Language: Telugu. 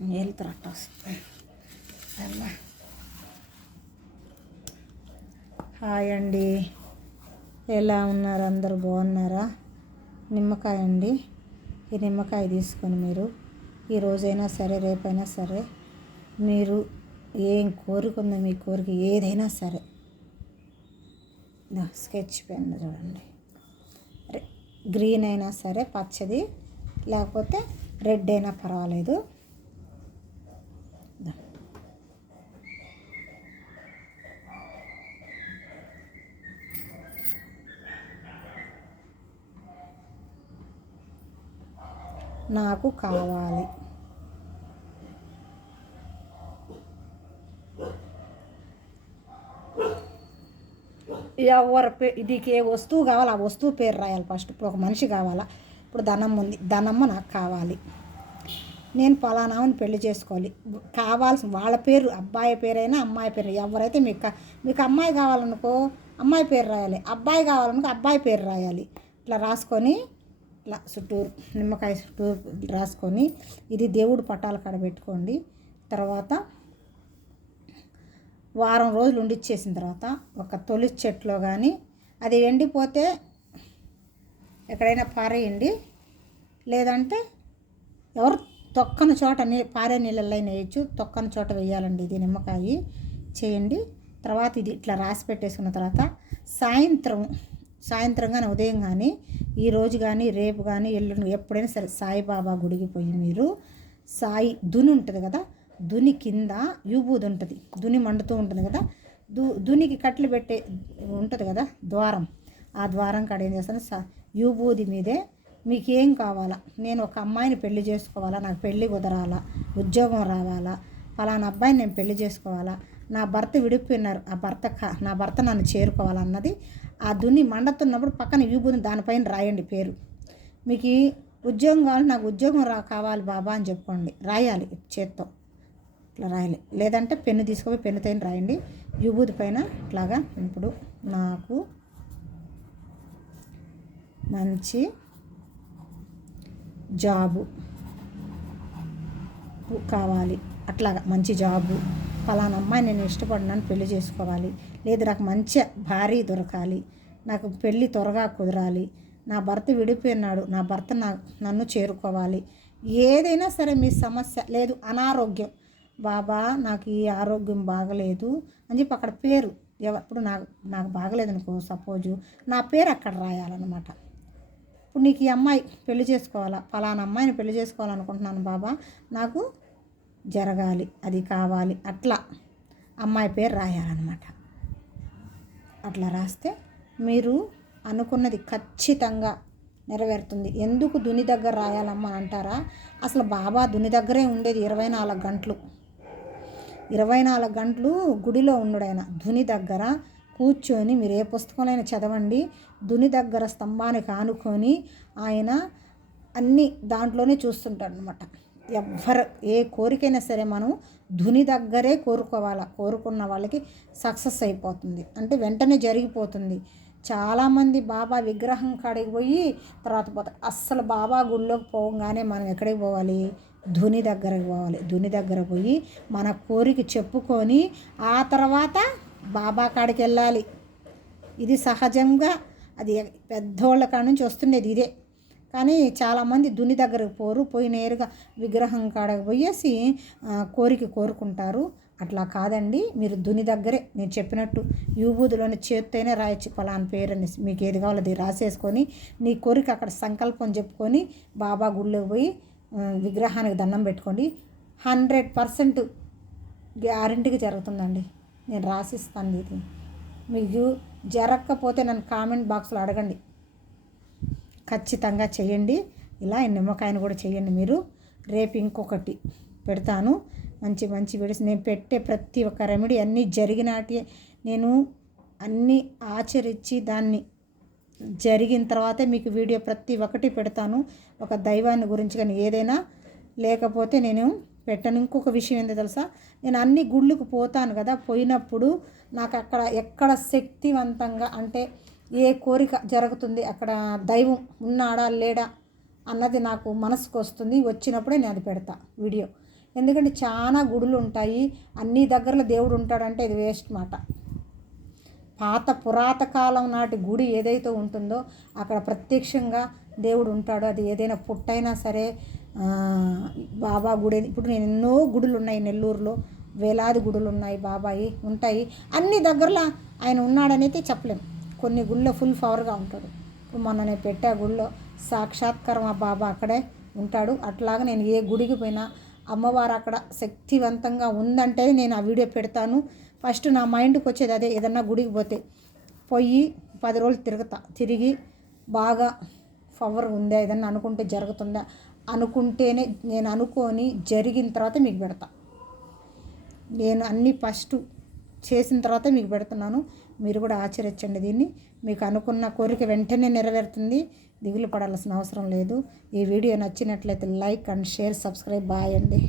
వెళ్తురట్ట అమ్మా. హాయ్ అండి. ఎలా ఉన్నారు? అందరు బాగున్నారా? నిమ్మకాయ అండి. ఈ నిమ్మకాయ తీసుకొని మీరు ఈ రోజైనా సరే రేపైనా సరే మీరు ఏం కోరుకుందో మీ కోరిక ఏదైనా సరే. స్కెచ్ పెన్ చూడండి. గ్రీన్ అయినా సరే పచ్చది లేకపోతే రెడ్ అయినా పర్వాలేదు. నాకు కావాలి. ఎవరి పే దీనికి ఏ వస్తువు కావాలి ఆ వస్తువు పేరు రాయాలి ఫస్ట్. ఇప్పుడు ఒక మనిషి కావాలా? ఇప్పుడు ధనమ్మ ఉంది. ధనమ్మ నాకు కావాలి. నేను ఫలానామని పెళ్ళి చేసుకోవాలి. కావాల్సిన వాళ్ళ పేరు అబ్బాయి పేరైనా అమ్మాయి పేరు ఎవరైతే మీకు మీకు అమ్మాయి కావాలనుకో అమ్మాయి పేరు రాయాలి. అబ్బాయి కావాలనుకో అబ్బాయి పేరు రాయాలి. ఇట్లా రాసుకొని ఇట్లా చుట్టూరు నిమ్మకాయ చుట్టూరు రాసుకొని ఇది దేవుడు పటాల కాడ పెట్టుకోండి. తర్వాత వారం రోజులు ఉండిచ్చేసిన తర్వాత ఒక తొలి చెట్లో కానీ అది ఎండిపోతే ఎక్కడైనా పారేయండి. లేదంటే ఎవరు తొక్కని చోట నీ పారే నీళ్ళల్లో వేయచ్చు తొక్కని చోట వేయాలండి ఇది నిమ్మకాయ. చేయండి. తర్వాత ఇది ఇట్లా రాసి పెట్టేసుకున్న తర్వాత సాయంత్రం సాయంత్రం కానీ ఉదయం కానీ ఈ రోజు కానీ రేపు కానీ ఎల్లుండి ఎప్పుడైనా సరే సాయిబాబా గుడికి పోయి మీరు సాయి దుని ఉంటుంది కదా దుని కింద యూబూది ఉంటుంది. దుని మండుతూ ఉంటుంది కదా దు దునికి కట్లు పెట్టే ఉంటుంది కదా ద్వారం. ఆ ద్వారం కాడ ఏం చేస్తాను స యూబూది మీదే మీకు ఏం కావాలా? నేను ఒక అమ్మాయిని పెళ్ళి చేసుకోవాలా? నాకు పెళ్ళి కుదరాలా? ఉద్యోగం రావాలా? ఫలానా అబ్బాయిని నేను పెళ్ళి చేసుకోవాలా? నా భర్త విడిపోయినారు ఆ భర్త కా- నా భర్త నన్ను చేరుకోవాలన్నది ఆ దున్ని మండుతున్నప్పుడు పక్కన యూబుని దానిపైన రాయండి పేరు. మీకు ఉద్యోగం కావాలి నాకు ఉద్యోగం రా కావాలి బాబా అని చెప్పుకోండి. రాయాలి చేత్తో. ఇట్లా రాయాలి. లేదంటే పెన్ను తీసుకుపోయి పెన్నుతో రాయండి. యూబూది పైన ఇట్లాగా ఇప్పుడు నాకు మంచి జాబు కావాలి. అట్లాగా మంచి జాబు. ఫలానా అమ్మాయి నేను ఇష్టపడినాను పెళ్ళి చేసుకోవాలి. లేదు నాకు మంచి భారీ దొరకాలి. నాకు పెళ్ళి త్వరగా కుదరాలి. నా భర్త విడిపోయినాడు. నా భర్త నా నన్ను చేరుకోవాలి. ఏదైనా సరే మీ సమస్య లేదు అనారోగ్యం. బాబా నాకు ఈ ఆరోగ్యం బాగలేదు అని చెప్పి అక్కడ పేరు ఎవ- ఇప్పుడు నాకు నాకు బాగలేదు అనుకో సపోజు. నా పేరు అక్కడ రాయాలన్నమాట. ఇప్పుడు నీకు ఈ అమ్మాయి పెళ్ళి చేసుకోవాలా? ఫలానా అమ్మాయిని పెళ్ళి చేసుకోవాలనుకుంటున్నాను బాబా. నాకు జరగాలి అది కావాలి అట్లా అమ్మాయి పేరు రాయాలన్నమాట. అట్లా రాస్తే మీరు అనుకున్నది ఖచ్చితంగా నెరవేరుతుంది. ఎందుకు దుని దగ్గర రాయాలమ్మా అంటారా? అసలు బాబా దుని దగ్గరే ఉండేది ఇరవై నాలుగు గంటలు. ఇరవై నాలుగు గంటలు గుడిలో ఉన్నాడు ఆయన ధుని దగ్గర కూర్చొని మీరు ఏ పుస్తకంలో చదవండి. ధుని దగ్గర స్తంభానికి ఆనుకొని ఆయన అన్ని దాంట్లోనే చూస్తుంటాడు అనమాట ఎవ్వరు ఏ కోరికైనా సరే మనం ధుని దగ్గరే కోరుకోవాలా కోరుకున్న వాళ్ళకి సక్సెస్ అయిపోతుంది. అంటే వెంటనే జరిగిపోతుంది. చాలామంది బాబా విగ్రహం కాడికి పోయి తర్వాత పోతారు అస్సలు బాబా గుళ్ళోకి పోగానే మనం ఎక్కడికి పోవాలి? ధుని దగ్గరకు పోవాలి. ధుని దగ్గర పోయి మన కోరిక చెప్పుకొని ఆ తర్వాత బాబా కాడికి వెళ్ళాలి. ఇది సహజంగా అది పెద్దోళ్ళ కాడ నుంచి వస్తుండేది ఇదే. కానీ చాలామంది దుని దగ్గరకు పోరు పోయి నేరుగా విగ్రహం కాడకు పోయేసి కోరిక కోరుకుంటారు. అట్లా కాదండి. మీరు దుని దగ్గరే. నేను చెప్పినట్టు యూబూదులోని చేత్తోనే రాయొచ్చు పలానా పేరు అని మీకు ఏది కావాలో అది రాసేసుకొని నీ కోరిక అక్కడ సంకల్పం చెప్పుకొని బాబా గుళ్ళోకి పోయి విగ్రహానికి దండం పెట్టుకోండి. హండ్రెడ్ పర్సెంట్ గ్యారంటీగా జరుగుతుందండి. నేను రాసిస్తాను ఇది. మీకు జరగకపోతే నన్ను కామెంట్ బాక్స్లో అడగండి. ఖచ్చితంగా చేయండి. ఇలా నిమ్మకాయను కూడా చేయండి మీరు. రేపు ఇంకొకటి పెడతాను. మంచి మంచి వీడియోస్ నేను పెట్టే ప్రతి ఒక్క రెమెడీ అన్నీ జరిగినాటి నేను అన్నీ ఆచరించి దాన్ని జరిగిన తర్వాతే మీకు వీడియో ప్రతి ఒక్కటి పెడతాను. ఒక దైవాన్ని గురించి కానీ ఏదైనా. లేకపోతే నేను పెట్టను. ఇంకొక విషయం ఏంటో తెలుసా? నేను అన్ని గుళ్ళకు పోతాను కదా. పోయినప్పుడు నాకు అక్కడ ఎక్కడ శక్తివంతంగా అంటే ఏ కోరిక జరుగుతుంది అక్కడ దైవం ఉన్నాడా లేడా అన్నది నాకు మనసుకు వస్తుంది. వచ్చినప్పుడే నేను అది పెడతా వీడియో. ఎందుకంటే చాలా గుడులు ఉంటాయి. అన్ని దగ్గరలో దేవుడు ఉంటాడంటే ఇది వేస్ట్ మాట. పాత పురాత కాలం నాటి గుడి ఏదైతే ఉంటుందో అక్కడ ప్రత్యక్షంగా దేవుడు ఉంటాడు. అది ఏదైనా పుట్టైనా సరే బాబా గుడి ఇప్పుడు నేను ఎన్నో గుడులు ఉన్నాయి నెల్లూరులో. వేలాది గుడులు ఉన్నాయి బాబాయి ఉంటాయి. అన్ని దగ్గరలో ఆయన ఉన్నాడనైతే చెప్పలేం. కొన్ని గుళ్ళో ఫుల్ పవర్గా ఉంటాడు. ఇప్పుడు మొన్న నేను పెట్టే గుళ్ళో సాక్షాత్కారం ఆ బాబా అక్కడే ఉంటాడు. అట్లాగా నేను ఏ గుడికి పోయినా అమ్మవారు అక్కడ శక్తివంతంగా ఉందంటే నేను ఆ వీడియో పెడతాను. ఫస్ట్ నా మైండ్కి వచ్చేది అదే ఏదన్నా గుడికి పోతే పోయి పది రోజులు తిరుగుతా. తిరిగి బాగా పవర్ ఉందా ఏదన్నా అనుకుంటే జరుగుతుందా అనుకుంటేనే నేను అనుకొని జరిగిన తర్వాత మీకు పెడతా. నేను అన్నీ ఫస్ట్ చేసిన తర్వాత మీకు పెడుతున్నాను. మీరు కూడా ఆచరించండి దీన్ని. మీకు అనుకున్న కోరిక వెంటనే నెరవేరుతుంది. దిగులు పడాల్సిన అవసరం లేదు. ఈ వీడియో నచ్చినట్లయితే like and share subscribe bye అండి.